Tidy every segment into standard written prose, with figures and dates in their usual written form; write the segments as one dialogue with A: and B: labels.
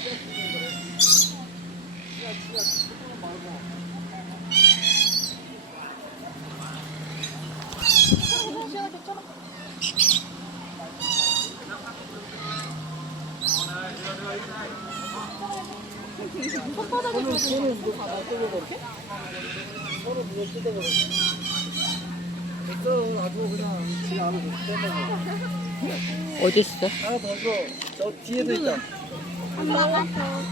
A: 손바닥에 손을 뭐 뜯어버려? 서로 물어 뜯어버려. 됐어, 놔두고 그냥 지 안으로 뜯어버려.
B: 어디 있어?
A: 하나 더 줘. 저 뒤에도 있다.
C: 엄마가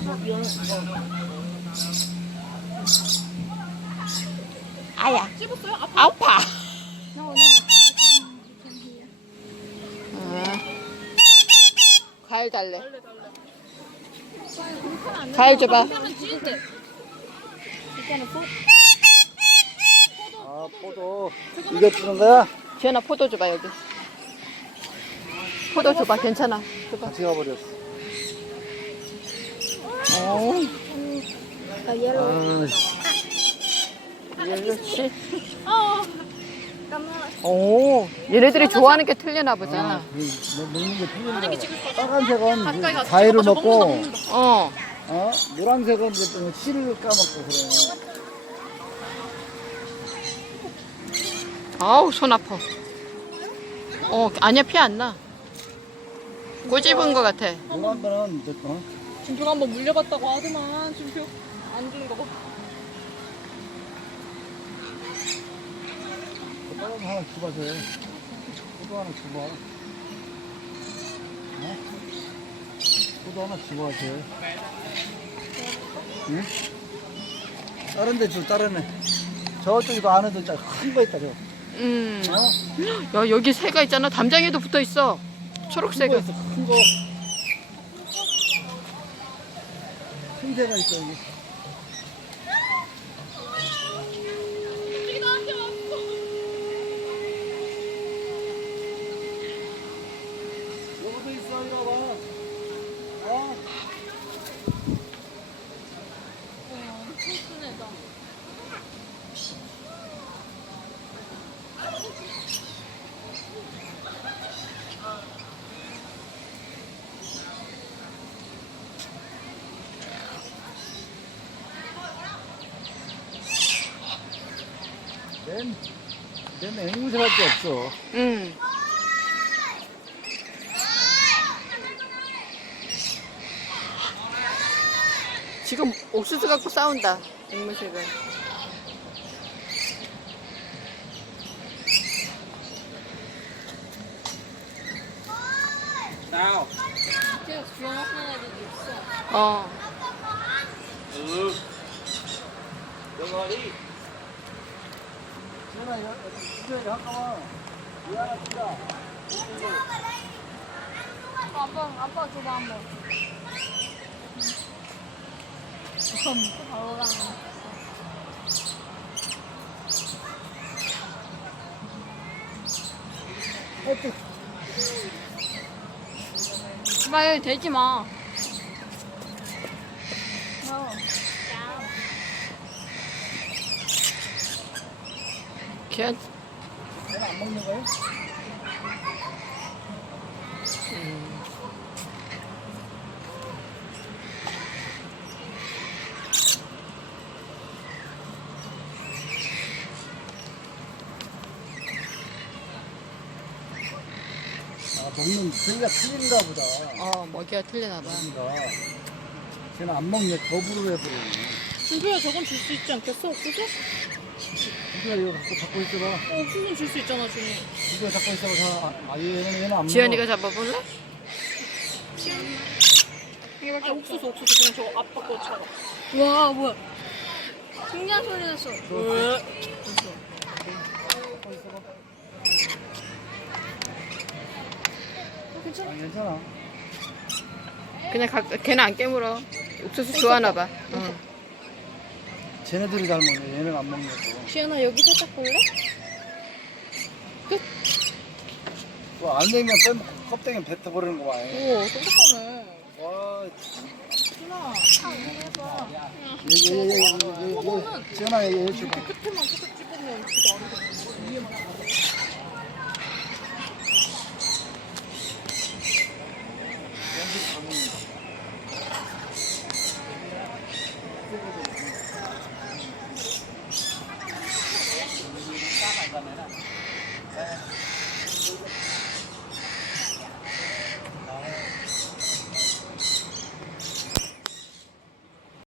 B: 아야.
C: 씹었어요?
B: 아파.
C: 나 오늘
B: 과일 달래.
C: 달래.
B: 과일 줘봐.
C: 그러면 찌는데. 이거는 또
A: 아, 포도. 이거 주는 거야?
B: 지연아 포도 줘봐 여기. 포도 줘봐 괜찮아. 줘봐.
A: 같이 가버렸어.
B: 오.
C: 옐로우.
A: 아,
B: 그렇지.
C: 까만.
B: 오. 얘네들이 좋아하는 게 틀리나 보잖아.
A: 먹는 게 틀린다. 빨간색은
C: 가까이 가서
A: 과일을
C: 찍어서
A: 먹고,
C: 먹는다.
B: 어.
A: 노란색은 이제 씨를 까먹고 그래.
B: 아우 손 아파. 아니야 피 안 나. 꼬집은 거 같아.
A: 노란 거는 이제,
C: 준표가 한번 물려봤다고 하더만 준표 안 주는 거 봐.
A: 빨간 거 하나 줘봐, 줘. 포도 하나 줘봐. 포도 하나 줘봐, 줘. 응? 다른 데 줘, 다른 애. 저쪽에도 안에도 큰 거 있다, 저.
B: 야 여기 새가 있잖아. 담장에도 붙어 있어.
A: 큰 거
B: 초록새가.
A: 있어, 큰 거. 큰 새가 있어, 여기. 여기도 있어, 이거 봐.
C: 큰 애다.
A: nên 앵무새밖에 없어.
B: 지금 옥수수 갖고 싸운다. 앵무새가.
A: nào
C: 제가 주워먹는 애들도 있어.
B: 어.
A: được rồi đi chỗ này chơi 잠깐만 미안합니다
C: 아빠 줘봐 한번. 그럼 또 바로 가는 거. 말 되지 마.
B: 걔
A: 얘는 안 먹는 거야? 먹는 저희가 틀린가 보다.
B: 먹이가 틀리나 봐.
A: 그러니까 쟤는 안 먹네. 거부를 해버리네.
C: 준표야 저건 줄 수 있지 않겠어? 옥수수?
A: 우리가 이거 갖고 있어봐.
C: 옥수수는 줄 수 있잖아 준이.
A: 이거 갖고 있어봐. 얘는 안 먹어.
B: 지연이가 잡아볼래?
C: 이게 옥수수 그냥 저거 아빠 거처럼. 와 뭐야? 신기한 소리 났어. 왜? 괜찮아?
A: 괜찮아.
B: 그냥 걔는 안 깨물어. 옥수수 좋아하나 봐.
A: 쟤네들이 잘 먹네. 얘는 안 먹네. 또.
C: 지연아 여기 살짝 볼래?
A: 그거 안 되면 빼먹고 껍데기 뱉어버리는 거 봐.
C: 오 똑똑하네.
A: 와,
C: 준아 해봐.
A: 지연아 얘 줘봐.
C: 끝에만 쭉 찝으면 진짜 안 돼.